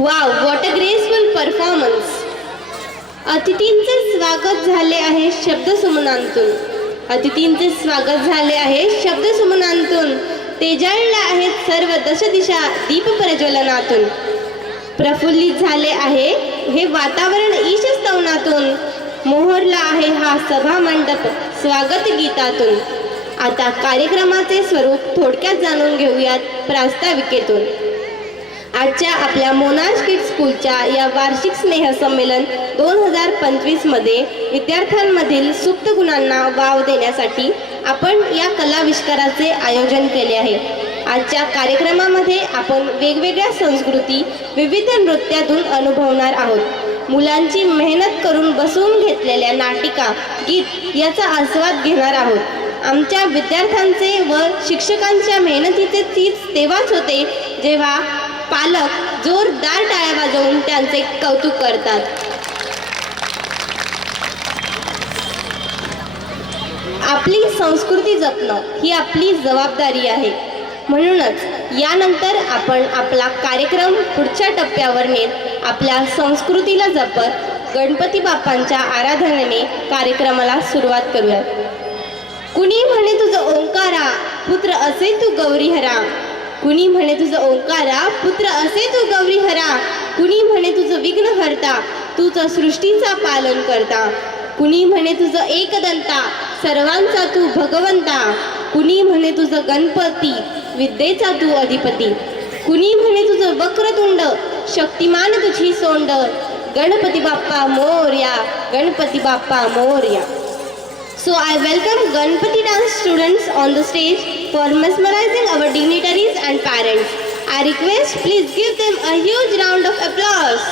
Wow, what a graceful performance. अतिथींचे स्वागत झाले आहे शब्दसुमनांतून. अतिथींचे स्वागत झाले आहे शब्दसुमनांतून. तेजाळल्या आहेत सर्व दशदिशा दीप प्रज्वलनातून. प्रफुल्लित झाले आहे हे वातावरण ईशस्तवनातून. मोहरला आहे हा सभा मंडप स्वागत गीतातून. आता कार्यक्रमाचे स्वरूप थोडक्यात जाणून घेऊयात प्रास्ताविकेतून. आजच्या आपल्या मोनार्च किड्स स्कूलच्या या वार्षिक स्नेहसंमेलन 2025 मध्ये विद्यार्थ्यांमधील सुप्त गुणांना वाव देण्यासाठी आपण या कलाविष्काराचे आयोजन केले आहे. आजच्या कार्यक्रमामध्ये आपण वेगवेगळ्या संस्कृती विविध नृत्यातून अनुभवणार आहोत. मुलांची मेहनत करून बसवून घेतलेल्या नाटिका गीत याचा आस्वाद घेणार आहोत. आमच्या विद्यार्थ्यांचे व शिक्षकांच्या मेहनतीचे चीज तेव्हाच होते जेव्हा पालक जोरदार टाळ्या वाजवून त्यांचे कौतुक करतात. आपली संस्कृती जपणं ही आपली जबाबदारी आहे. म्हणूनच यानंतर आपण आपला कार्यक्रम पुढच्या टप्प्यावर नेत आपल्या संस्कृतीला जपत गणपती बाप्पांच्या आराधनेने कार्यक्रमाला सुरुवात करूया. कुणी म्हणे तुझं ओंकारा पुत्र असे तू गौरीहरा. कुणी म्हणे तुझं ओंकारा पुत्र असे तू गौरीहरा. कुणी म्हणे तुझं विघ्न हरता तूच सृष्टीचा पालन करता. कुणी म्हणे तुझं एकदंता सर्वांचा तू भगवंता. कुणी म्हणे तुझं गणपती विद्येचा तू अधिपती. कुणी म्हणे तुझं वक्रतुंड शक्तिमान तुझी सोंड. Ganpati Bappa Morya, Ganpati Bappa Morya. So I welcome Ganpati dance students on the stage for mesmerizing our dignitaries and parents. I request please give them a huge round of applause.